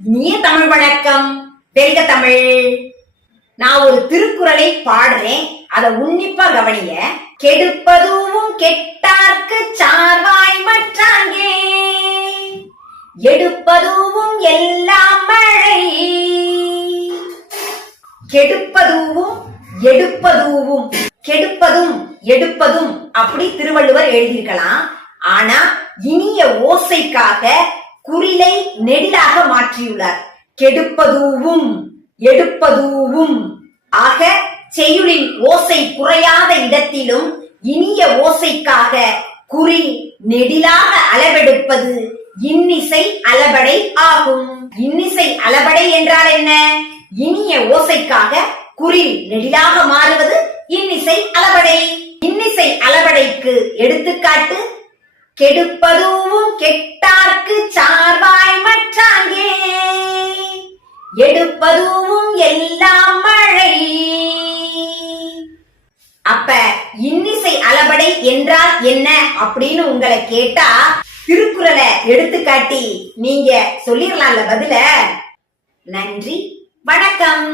இனிய தமிழ் வணக்கம். பெருக தமிழ். நான் ஒரு திருக்குறளை பாடுறேன், அதை உன்னிப்பா கவனிங்க. கெடுப்பதுவும் கெட்டார்க்கு சார்வாய் மற்றாங்கே, எடுப்பதுவும் எல்லாம் மழை. கெடுப்பதுவும் எடுப்பதுவும், கெடுப்பதும் எடுப்பதும் அப்படி திருவள்ளுவர் எழுதியிருக்கலாம். ஆனா இனிய ஓசைக்காக குறிலை நெடிலாக மாற்றியுள்ளார். கெடுப்பதுவும் எடுப்பதுவும் ஆக செய்யுளின் ஓசை குறையாத இடத்திலும் இனிய ஓசைக்காக குறில் நெடிலாக அளவெடுப்பது இன்னிசை அளபடை ஆகும். இன்னிசை அளபடை என்றால் என்ன? இனிய ஓசைக்காக குறில் நெடிலாக மாறுவது இன்னிசை அளபடை. இன்னிசை அளபடைக்கு எடுத்துக்காட்டு கெடுப்பதுவும் கெட்டார்க்கு சார்வாய் மற்றாங்கே, எடுப்பதுவும் எல்லாம் மழை. அப்ப இன்னிசை அளபடை என்றால் என்ன அப்படின்னு உங்களை கேட்டா திருக்குறளை எடுத்துக்காட்டி நீங்க சொல்லிடலாம்ல பதில. நன்றி, வணக்கம்.